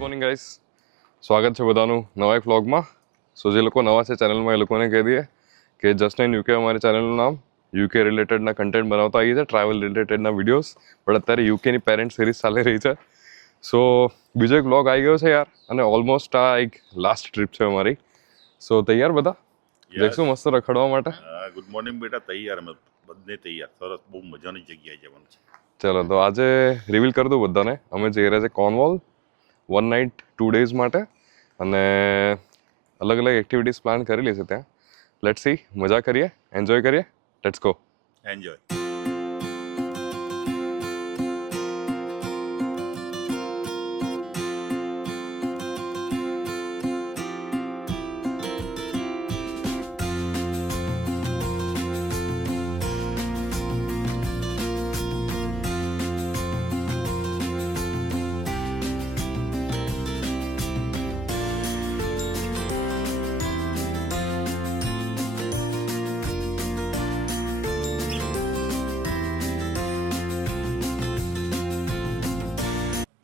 Morning guys, સ્વાગત છે બધાનું નવા એક વ્લોગમાં. સો જે લોકો નવા છે ચેનલમાં એ લોકોને કહી દઈએ કે જસ્ટ નાઇન યુકે અમારી ચેનલનું નામ. યુકે રિલેટેડના કન્ટેન્ટ બનાવતા આવીએ છે, ટ્રાવેલ રિલેટેડના વિડીયોઝ. પણ અત્યારે યુકેની પેરેન્ટ સિરીઝ ચાલી રહી છે. સો બીજો એક વ્લોગ આવી ગયો છે યાર, અને ઓલમોસ્ટ આ એક લાસ્ટ ટ્રીપ છે અમારી. સો તૈયાર બધા? જઈશું મસ્ત રખડવા માટે. ગુડ મોર્નિંગ બેટા, તૈયાર અમે બધે તૈયાર. સરસ, બહુ મજાની જગ્યાએ જવાનું છે. ચલો તો આજે રિવીલ કરી દઉં બધાને, અમે જઈ રહ્યા છે કોર્નવોલ 1 નાઇટ 2 ડેઝ માટે. અને અલગ અલગ એક્ટિવિટીઝ પ્લાન કરેલી છે ત્યાં. લેટ્સ સી, મજા કરીએ, એન્જોય કરીએ. Let's go. એન્જોય.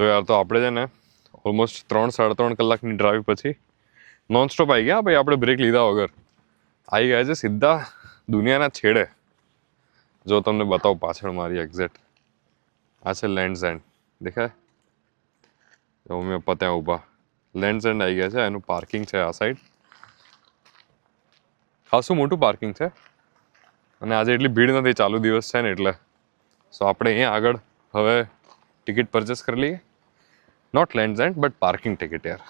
જો યાર, તો આપણે છે ને ઓલમોસ્ટ 3-3.5 કલાકની ડ્રાઈવ પછી નોન સ્ટોપ આવી ગયા ભાઈ. આપણે બ્રેક લીધા વગર આવી ગયા છે સીધા દુનિયાના છેડે. જો તમને બતાવું પાછળ મારી એક્ઝેક્ટ આ છે લેન્ડ્સ એન્ડ, દેખાય? તો મેં ત્યાં ઊભા લેન્ડ્સ એન્ડ આવી ગયા છે. એનું પાર્કિંગ છે આ સાઈડ, ખાસું મોટું પાર્કિંગ છે. અને આજે એટલી ભીડ નથી, ચાલુ દિવસ છે ને એટલે. સો આપણે અહીંયા આગળ હવે ટિકિટ પરચેસ કરી લઈએ. Not Land's End but parking ticket યાર.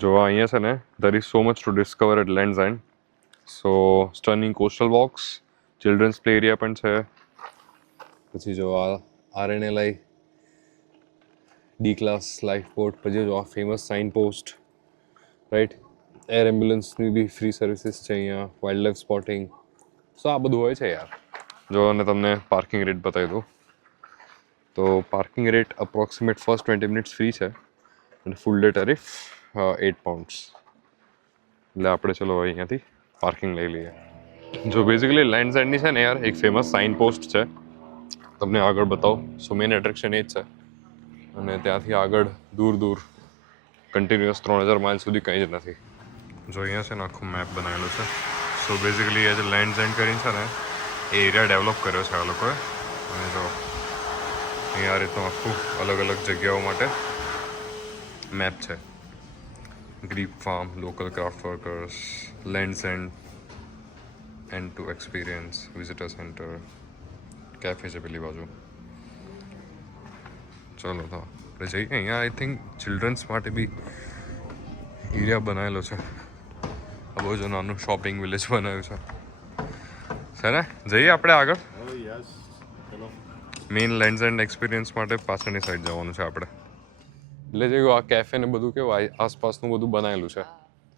જો અહીંયા છે ને there is so much to discover at Land's End. So stunning coastal walks, children's play area પણ છે. પછી જો આ RNLI D class life boat. પછી જો આ famous sign post, right? Air એમ્બ્યુલન્સની બી ફ્રી સર્વિસીસ છે અહીંયા. Wild life spotting. સો આ બધું હોય છે યાર. જો અને તમને પાર્કિંગ રેટ બતાવી દઉં તો parking rate approximate first 20 minutes free છે અને ફૂલ ડે ટેરિફ £8. એટલે આપણે ચલો અહીંયાથી પાર્કિંગ લઈ લઈએ. જો બેઝિકલી લેન્ડ્સ એન્ડની છે ને યાર એક ફેમસ સાઇન પોસ્ટ છે, તમને આગળ બતાવો. સો મેઇન એટ્રેક્શન એ જ છે. અને ત્યાંથી આગળ દૂર દૂર કન્ટિન્યુઅસ 3000 માઇલ સુધી કંઈ જ નથી. જો અહીંયા છે ને આખું મેપ બનાવેલું છે. સો બેઝિકલી એ જે લેન્ડ્સ એન્ડ કરીને છે ને એ એરિયા ડેવલપ કર્યો છે આ લોકોએ. અને જો અહીંયા આ રીતનું આખું અલગ અલગ જગ્યાઓ માટે મેપ છે. Grip farm, local craft workers, lands and two experience, visitor centre, cafe છે પેલી બાજુ. ચલો તો આપણે જઈએ. અહીંયા આઈ થિંક ચિલ્ડ્રન્સ માટે બી એરિયા બનાવેલો છે. આ બહુ જ નાનું શોપિંગ વિલેજ બનાવ્યું છે ને. જઈએ આપણે આગળ. મેઇન લેન્ડ્સ એન્ડ એક્સપિરિયન્સ માટે પાછળની સાઈડ જવાનું છે આપણે. એટલે જે આ કેફે ને બધું કેવું આસપાસનું બધું બનાવેલું છે.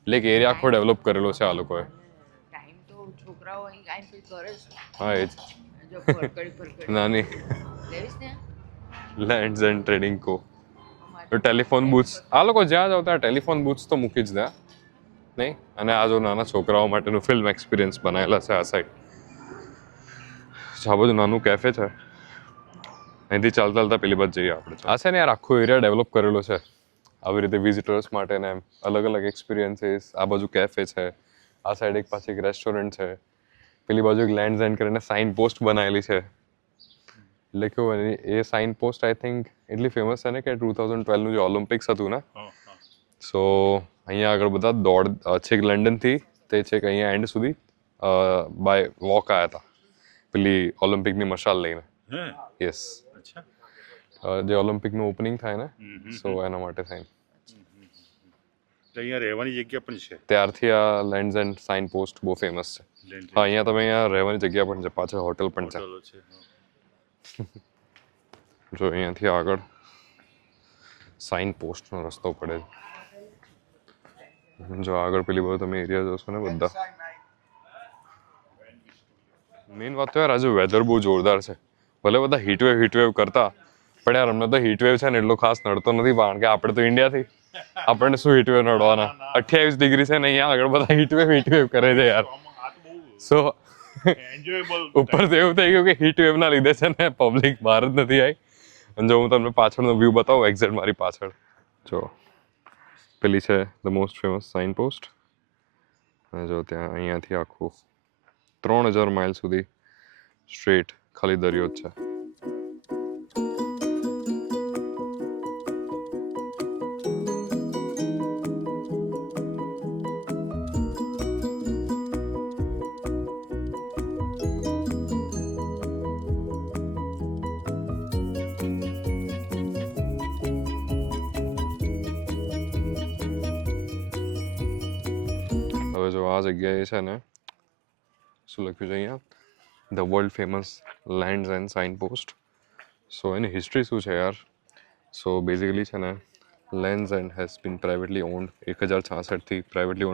એટલે એક એરિયા આખો ડેવલપ કરેલો છે આ લોકોએ. ટાઈમ તો છોકરાઓ અહીં કાંઈ કરે છે. હા એ જ. જો ફરકડી નાની લેવીશ ને લેન્ડ્સ એન્ડ ટ્રેડિંગ કો. ટેલિફોન બૂથ્સ આ લોકો જ્યાં જાવ ત્યાં ટેલિફોન બૂથ્સ તો મૂકી જ દે નહીં. અને આ જો નાના છોકરાઓ માટેનું ફિલ્મ એક્સપિરિયન્સ બનાવેલા છે આ સાઈડ. આ બધું નાનું કેફે છે. અહીંથી ચાલતા પેલી બાદ જઈએ આપણે. આ છે ને યાર આખો એરિયા ડેવલપ કરેલો છે આવી રીતે વિઝિટર્સ માટે ને એમ અલગ અલગ એક્સપિરિયન્સીસ. આ બાજુ કેફે છે, આ સાઈડ એક પાછી એક રેસ્ટોરન્ટ છે, પેલી બાજુ એક લેન્ડ્સ એન્ડ કરીને સાઇન પોસ્ટ બનાવેલી છે. એટલે કેવું એ સાઇન પોસ્ટ આઈ થિંક એટલી ફેમસ છે ને કે 2012નું જે ઓલિમ્પિક્સ હતું ને, સો અહીંયા આગળ બધા છેક લંડનથી તે છેક અહીંયા એન્ડ સુધી બાય વોક આવ્યા હતા પેલી ઓલિમ્પિકની મશાલ લઈને. યસ, જે ઓલિમ્પિકનું ઓપનિંગ થાય ને, સો એના માટે સાઇન. અહીંયા રહેવાની જગ્યા પણ છે. ત્યારથી આ લેન્ડ્સ એન્ડ સાઇન પોસ્ટ બહુ ફેમસ છે. હા, અહીંયા તમે અહીંયા રહેવાની જગ્યા પણ છે, પાછળ હોટલ પણ છે. જો અહીંયાથી આગળ સાઇન પોસ્ટનો રસ્તો પડે છે. જો આગળ પેલી બાજુ તમે એરિયા જોશો ને બધા. મેઇન વાત તો યાર આજે વેધર બહુ જોરદાર છે. ભલે બધા હીટવેવ કરતા, પણ યાર અમને તો હીટવેવ છે ને એટલો ખાસ નડતો નથી. કારણ કે આપણે તો ઇન્ડિયાથી, આપણને શું હીટવેવ નડવાના. 28 ડિગ્રી છે ને અહીંયા આગળ બધા હીટવેવ કરે છે યાર. સો ઉપર તો એવું થઈ ગયું કે હીટ વેવના લીધે છે ને પબ્લિક બહાર જ નથી આવી. અને જો હું તમને પાછળનો વ્યૂ બતાવું એક્ઝેક્ટ મારી પાછળ જો પેલી છે the most famous sign post અને જો ત્યાં અહીંયાથી આખું 3000 માઇલ સુધી સ્ટ્રેટ ખાલી દરિયો જ છે. હવે જો આ જગ્યાએ છે ને શું લખ્યું છે અહીંયા the world famous Land's End sign post. So એની હિસ્ટ્રી શું છે યાર? સો બેઝિકલી છે ને Land's End has been privately owned 1066થી પ્રાઇવેટલી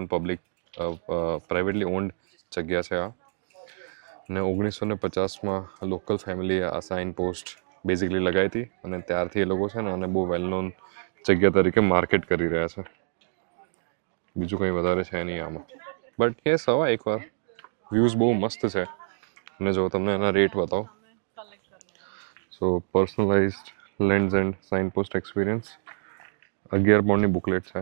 ઓન્ડ જગ્યા છે આ. ને 1950માં લોકલ ફેમિલીએ આ સાઇન પોસ્ટ બેઝિકલી લગાવી હતી અને ત્યારથી એ લોકો છે ને આને બહુ વેલ નોન જગ્યા તરીકે માર્કેટ કરી રહ્યા છે. બીજું કંઈ વધારે છે નહીં આમાં, બટ યસ હવે એકવાર વ્યૂઝ બહુ મસ્ત છે. અને જો તમને એના રેટ બતાવો. So personalised Land's End sign post experience 11 પાઉન્ડની બુકલેટ છે.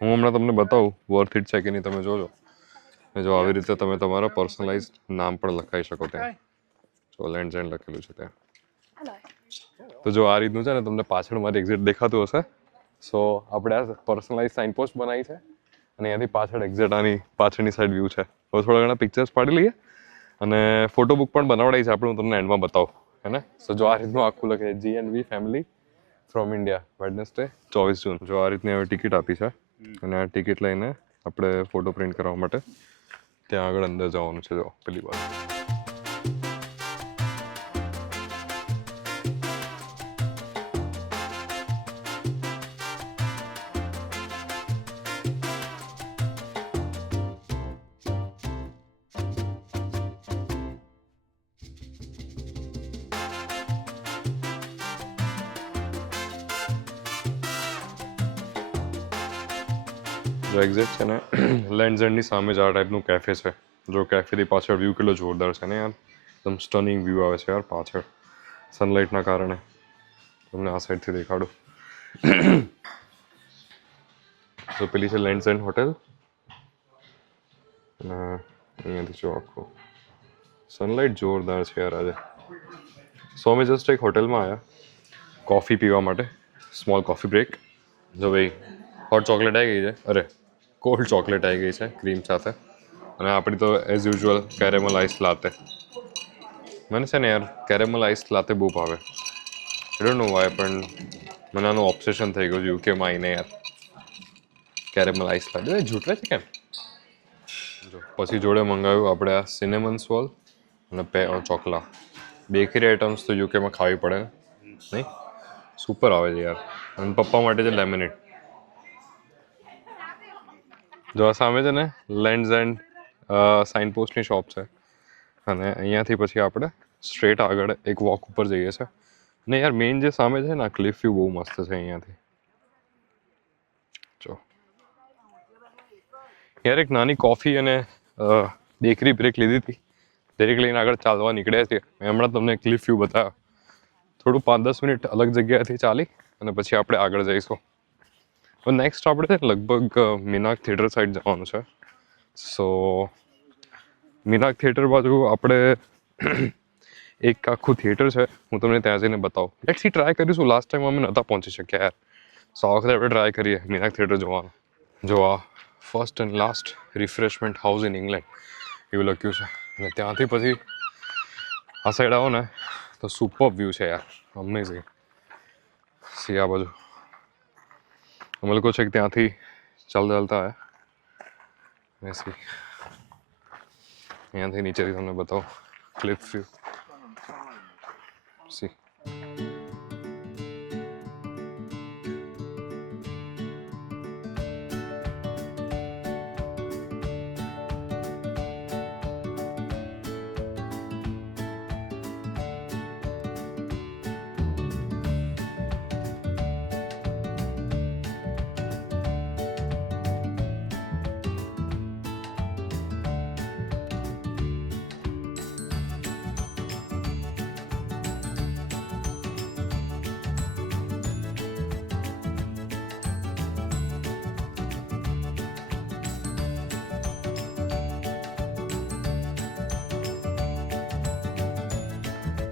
હું હમણાં તમને બતાવું વર્થ ઇટ છે કે નહીં, તમે જોજો. અને જો આવી રીતે તમે તમારા પર્સનલાઇઝડ નામ પણ લખાઈ શકો ત્યાં. જો લેન્ડ્સ એન્ડ લખેલું છે ત્યાં. તો જો આ રીતનું છે ને તમને પાછળ મારી એક્ઝેક્ટ દેખાતું હશે. સો આપણે આ પર્સનલાઇઝ સાઇન પોસ્ટ બનાવી છે અને એનાથી પાછળ એક્ઝેક્ટ આની પાછળની સાઈડ વ્યૂ છે. હવે થોડા ઘણા પિક્ચર્સ પાડી લઈએ અને ફોટો બુક પણ બનાવડાવી છે આપણે, હું તમને એન્ડમાં બતાવું હે ને. સો જો આ રીતનું આખું લખે GNV family from India Wednesday 24 જૂન. જો આ રીતની હવે ટિકિટ આપી છે અને આ ટિકિટ લઈને આપણે ફોટો પ્રિન્ટ કરવા માટે ત્યાં આગળ અંદર જવાનું છે. જો પેલી વાત જો એક્ઝેક્ટ છે ને લેન્ડ્સ એન્ડની સામે જ આ ટાઈપનું કેફે છે. જો કેફેથી પાછળ વ્યૂ કેટલો જોરદાર છે ને યાર, એકદમ સ્ટનિંગ વ્યૂ આવે છે યાર પાછળ સનલાઇટના કારણે. તમને આ સાઈડથી દેખાડું. તો પેલી છે લેન્ડ્સ એન્ડ હોટેલ અને અહીંયાથી જો આખું સનલાઇટ જોરદાર છે યાર આજે. સો અમે જસ્ટ એક હોટેલમાં આવ્યા કોફી પીવા માટે, સ્મોલ કોફી બ્રેક. જો ભાઈ હોટ ચોકલેટ આવી ગઈ છે, અરે કોલ્ડ ચોકલેટ આવી ગઈ છે ક્રીમ સાથે, અને આપણી તો એઝ યુઝ્યુઅલ કેરેમલ આઈસ લાતે. મને છે ને યાર કેરેમલ આઈસ લાતે બહુ ભાવે. આઈ ડોન્ટ નો વાય, પણ મને આનું ઓબ્સેશન થઈ ગયું છે યુકેમાં આવીને યાર. કેરેમલ આઈસ લાતે જૂટવે છે કેમ. જો પછી જોડે મંગાવ્યું આપણે આ સિનેમન સ્વોલ અને ચોકલા. બેકરી આઇટમ્સ તો યુકેમાં ખાવી પડે ને, નહીં? સુપર આવે છે યાર. અને પપ્પા માટે છે લેમિનેટ. જો આ સામે છે ને લેન્ડ્સ એન્ડ સાઇન પોસ્ટની શોપ છે અને અહીંયાથી પછી આપણે સ્ટ્રેટ આગળ એક વોક ઉપર જઈએ છીએ. ને યાર મેઇન જે સામે છે ને આ ક્લિફ વ્યૂ બહુ મસ્ત છે અહીંયાથી. જો યાર એક નાની કોફી અને બેકરી બ્રેક લીધી હતી, દરેક લઈને આગળ ચાલવા નીકળ્યા છીએ. મેં હમણાં તમને ક્લિફ વ્યૂ બતાવ્યો. થોડું 5-10 મિનિટ અલગ જગ્યાએથી ચાલી અને પછી આપણે આગળ જઈશું. તો નેક્સ્ટ આપણે લગભગ મીનાક થિયેટર સાઈડ જવાનું છે. સો મીનાક થિયેટર બાજુ આપણે એક આખું થિયેટર છે, હું તમને ત્યાં જઈને બતાવું. લેટ્સ સી ટ્રાય કરીશું. લાસ્ટ ટાઈમ અમે નહોતા પહોંચી શક્યા યાર. સો આ વખતે આપણે ટ્રાય કરીએ મીનાક થિયેટર જોવાનું. જો આ first and last refreshment house in England એવું લખ્યું છે. અને ત્યાંથી પછી આ સાઈડ આવો ને તો સુપર વ્યૂ છે યાર, અમેઝિંગ. સી આ બાજુ અમે લોકો છે કે ત્યાંથી ચાલતા આવ્યા. સી અહીંયાથી નીચેથી તમને બતાવો ક્લિફ વ્યૂ. સી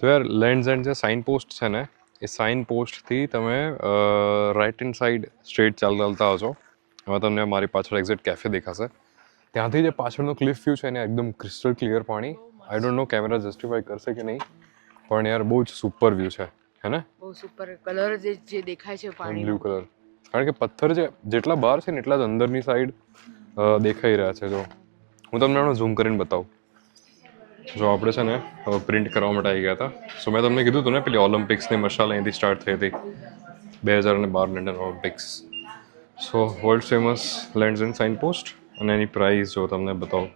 તો યાર લેન્ડ્સ એન્ડ જે સાઇન પોસ્ટ છે ને એ સાઇન પોસ્ટથી તમે રાઇટ હેન્ડ સાઈડ સ્ટ્રેટ ચાલતા આવશો. હવે તમને મારી પાછળ એક્ઝેક્ટ કેફે દેખાશે. ત્યાંથી જે પાછળનો ક્લિફ વ્યૂ છે ને એકદમ ક્રિસ્ટલ ક્લિયર પાણી. I don't know camera justify કરશે કે નહીં, પણ યાર બહુ જ સુપર વ્યૂ છે હે ને. બહુ સુપર કલર જે દેખાય છે પાણી બ્લુ કલર, કારણ કે પથ્થર જેટલા બહાર છે ને એટલા જ અંદરની સાઈડ દેખાઈ રહ્યા છે. જો હું તમને હમણાં ઝૂમ કરીને બતાવું. જો આપણે છે ને પ્રિન્ટ કરવા માટે આવી ગયા હતા. સો મેં તમને કીધું હતું ને પેલી ઓલિમ્પિક્સની મશાલ અહીંથી સ્ટાર્ટ થઈ હતી 2012 London Olympics. So world famous Land's End sign post, અને એની પ્રાઇસ જો તમને બતાવું.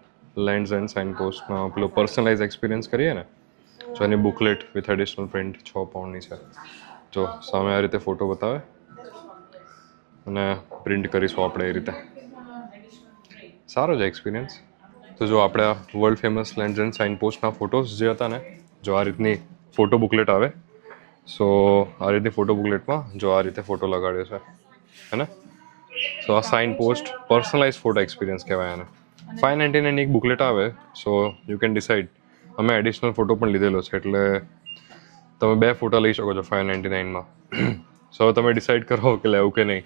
લેન્ડ્સ એન્ડ સાઇન પોસ્ટમાં પેલો પર્સનલાઇઝ એક્સપિરિયન્સ કરીએ ને, જો એની બુકલેટ વિથ એડિશનલ પ્રિન્ટ 6 પાઉન્ડની છે. જો સામે આ રીતે ફોટો બતાવે અને પ્રિન્ટ કરીશું આપણે એ રીતે. સારો છે એક્સપિરિયન્સ. તો જો આપણે આ world famous Land's End sign પોસ્ટના ફોટોસ જે હતા ને, જો આ રીતની ફોટો બુકલેટ આવે. સો આ રીતની ફોટો બુકલેટમાં જો આ રીતે ફોટો લગાડ્યો છે હે ને. સો આ sign post personalize photo experience કહેવાય આને. 599 એક બુકલેટ આવે. So you can decide. અમે એડિશનલ ફોટો પણ લીધેલો છે, એટલે તમે 2 ફોટા લઈ શકો છો 599માં. સો હવે તમે ડિસાઇડ કરો કે લેવું કે નહીં.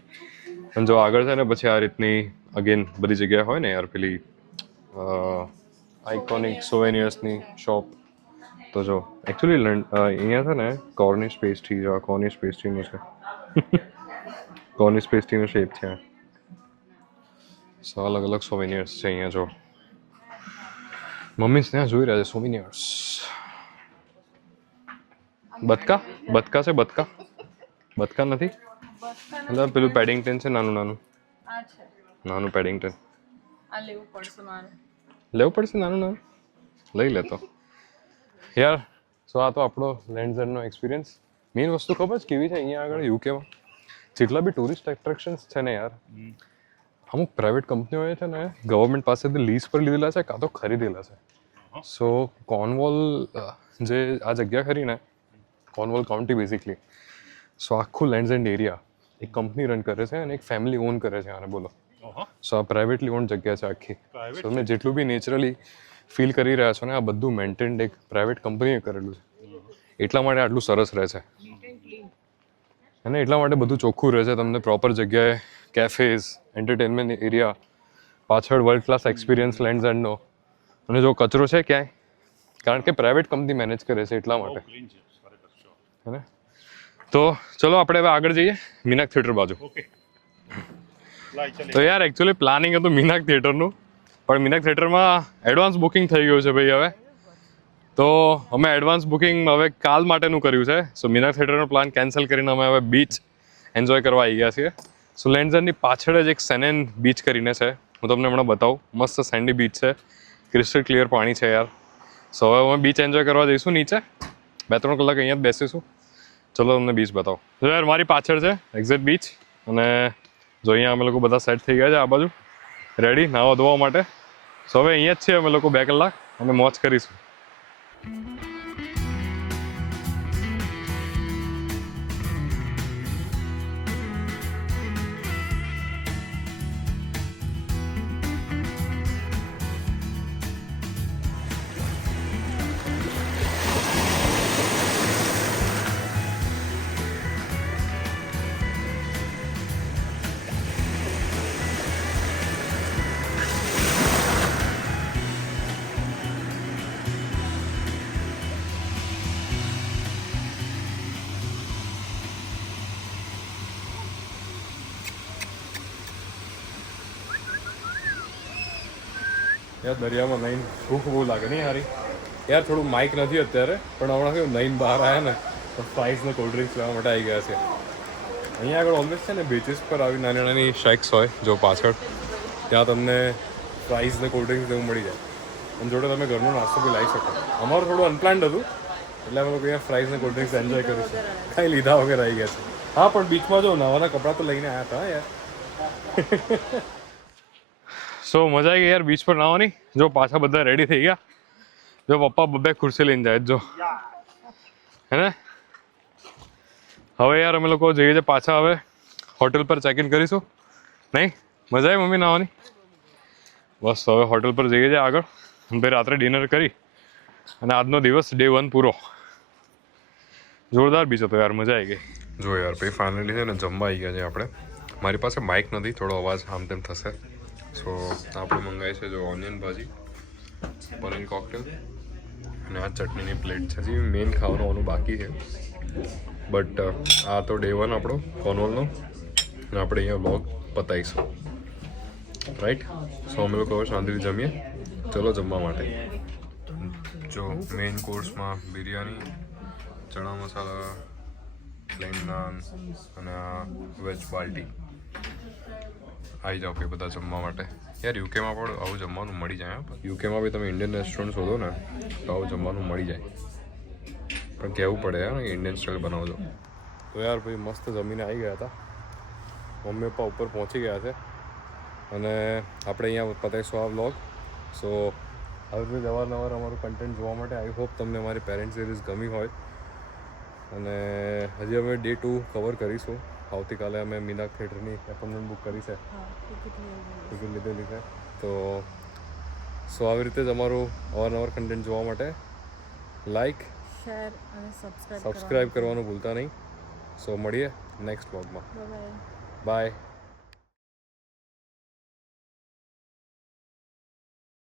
અને જો આગળ છે ને પછી આ રીતની અગેન બધી જગ્યાએ હોય ને યાર પેલી આઇકોનિક સોવેનિયર્સની શોપ. તો જો એકચ્યુઅલી અહીંયા છે ને કોર્નિશ પેસ્ટ્રી, જો કોર્નિશ પેસ્ટ્રીનું છે. કોર્નિશ પેસ્ટ્રીનો શેપ છે. સો અલગ અલગ સોવેનિયર્સ છે અહીંયા. જો મમ્મી ત્યાં જોઈ રહ્યા છે સોવેનિયર્સ. બતકા બતકા છે, બતકા બતકા નથી. મતલબ પેલું પેડિંગટન છે નાનું નાનું, નાનું પેડિંગટન. લેવું પડશે નાનું નાનું, લઈ લેતો યાર. સો આ તો આપણો લેન્ડ્સ એન્ડનો એક્સપિરિયન્સ. મેઇન વસ્તુ ખબર છે કેવી છે અહીંયા આગળ યુકેમાં? જેટલા બી ટુરિસ્ટ એટ્રેક્શન્સ છે ને યાર, અમુક પ્રાઇવેટ કંપનીઓએ છે ને ગવર્મેન્ટ પાસેથી લીઝ પર લીધેલા છે કાં તો ખરીદેલા છે. સો કોર્નવોલ જે આ જગ્યા ખરી ને, કોર્નવોલ કાઉન્ટી બેઝિકલી. સો આખું લેન્ડ્સ એન્ડ એરિયા એક કંપની રન કરે છે અને એક ફેમિલી ઓન કરે છે આને. બોલો. સો આ પ્રાઇવેટલી ઓન જગ્યા છે આખી. સો તમે જેટલું બી નેચરલી ફીલ કરી રહ્યા છો ને, આ બધું મેન્ટેન્ડ એક પ્રાઇવેટ કંપનીએ કરેલું છે. એટલા માટે આટલું સરસ રહે છે અને એટલા માટે બધું ચોખ્ખું રહે છે. તમને પ્રોપર જગ્યાએ કેફેઝ, એન્ટરટેનમેન્ટ એરિયા, પાછળ વર્લ્ડ ક્લાસ એક્સપિરિયન્સ લેન્ડ્સ એન્ડનો. અને જો કચરો છે ક્યાંય, કારણ કે પ્રાઇવેટ કંપની મેનેજ કરે છે એટલા માટે હે ને. તો ચલો આપણે હવે આગળ જઈએ મીનાક થિયેટર બાજુ. તો યાર એકચ્યુઅલી પ્લાનિંગ હતું મીનાક થિયેટરનું, પણ મીનાક થિયેટરમાં એડવાન્સ બુકિંગ થઈ ગયું છે ભાઈ હવે. તો અમે એડવાન્સ બુકિંગ હવે કાલ માટેનું કર્યું છે. સો મીનાક થિયેટરનો પ્લાન કેન્સલ કરીને અમે હવે બીચ એન્જોય કરવા આવી ગયા છીએ. સો લેન્ડ્સ એન્ડની પાછળ જ એક સેનેન બીચ કરીને છે, હું તમને હમણાં બતાવું. મસ્ત સેન્ડી બીચ છે, ક્રિસ્ટલ ક્લિયર પાણી છે યાર. સો હવે અમે બીચ એન્જોય કરવા જઈશું નીચે. 2-3 કલાક અહીંયા જ બેસીશું. ચલો તમને બીચ બતાવો. જો યાર મારી પાછળ છે એક્ઝેક્ટ બીચ, અને જો અહીંયા અમે લોકો બધા સેટ થઈ ગયા છે આ બાજુ, રેડી નાહવા ધોવા માટે. સો હવે અહીંયા જ છીએ અમે લોકો 2 કલાક અને મોજ કરીશું. યાર દરિયામાં નહીને ભૂખ બહુ લાગે નહીં હારી. યાર થોડું માઇક નથી અત્યારે, પણ હમણાં કેવું નહીને બહાર આવ્યા ને તો ફ્રાઈઝ ને કોલ્ડ ડ્રિંક્સ લેવા માટે આવી ગયા છે. અહીંયા આગળ ઓલવેઝ છે ને બીચીસ પર આવી નાની નાની શેક્સ હોય જો પાછળ, ત્યાં તમને ફ્રાઈઝ ને કોલ્ડ ડ્રિંક્સ એવું મળી જાય. અને જોડે તમે ઘરનો નાસ્તો બી લાવી શકો. અમારું થોડું અનપ્લાન્ડ હતું એટલે અમે લોકો અહીંયા ફ્રાઈઝ ને કોલ્ડ ડ્રિંક્સ એન્જોય કરીશું. કાંઈ લીધા વગર આવી ગયા છે. હા પણ બીચમાં જો નવાના કપડાં તો લઈને આવ્યા હતા યાર. સો મજા આવી ગઈ યાર બીચ પર નાહવાની. જો પાછા બધા રેડી થઈ ગયા. જો પપ્પા બબ્બે ખુરશી લઈને જાય જો હે ને. હવે યાર અમે લોકો જઈએ છીએ પાછા હવે હોટેલ પર ચેક ઇન કરીશું. નહીં મજા આવી મમ્મી નાહવાની? બસ હવે હોટેલ પર જઈએ છીએ આગળ. ભાઈ રાત્રે ડિનર કરી અને આજનો દિવસ ડે 1 પૂરો. જોરદાર બીચ હતો યાર, મજા આવી ગઈ. જો યાર પછી ફાઇનલી છે ને જમવા આવી ગયા છે આપણે. મારી પાસે માઇક નથી, થોડો અવાજ આમ તેમ થશે. સો આપણે મંગાવી છે જો ઓનિયન ભાજી, પનીર કોકટેલ અને આ ચટણીની પ્લેટ છે. હજી મેઇન ખાવાનું બાકી છે, બટ આ તો ડે 1 આપણો કોર્નવોલનો, અને આપણે અહીંયા વ્લોગ પતાવીશું. રાઈટ. સો અમે લોકો શાંતિથી જમીએ. ચલો જમવા માટે. જો મેઇન કોર્સમાં બિરયાની, ચણા મસાલા, પ્લેન નાન અને આ વેજ બાલ્ટી. આવી જાઓ કે બધા જમવા માટે. યાર યુકેમાં પણ આવું જમવાનું મળી જાય. યુકેમાં બી તમે ઇન્ડિયન રેસ્ટોરન્ટ શોધો ને તો આવું જમવાનું મળી જાય, પણ કહેવું પડે યાર ઇન્ડિયન સ્ટાઇલ બનાવજો. તો યાર ભાઈ મસ્ત જમીને આવી ગયા હતા. મમ્મી પપ્પા ઉપર પહોંચી ગયા છે અને આપણે અહીંયા પતાવીશું આ વ્લોગ. સો આવી રીતે અવારનવાર અમારું કન્ટેન્ટ જોવા માટે આઈ હોપ તમને અમારી પેરેન્ટ સિરીઝ ગમી હોય. અને હજી અમે ડે 2 કવર કરીશું. આવતીકાલે અમે મીના થિયેટરની એપોઇન્ટમેન્ટ બુક કરી છે, ટિકિટ લીધેલી છે. તો આવી રીતે જ અમારું અવારનવાર કન્ટેન્ટ જોવા માટે લાઈક, શેર અને સબસ્ક્રાઈબ કરવાનું ભૂલતા નહીં. સો મળીએ નેક્સ્ટ વ્લોગમાં. બાય.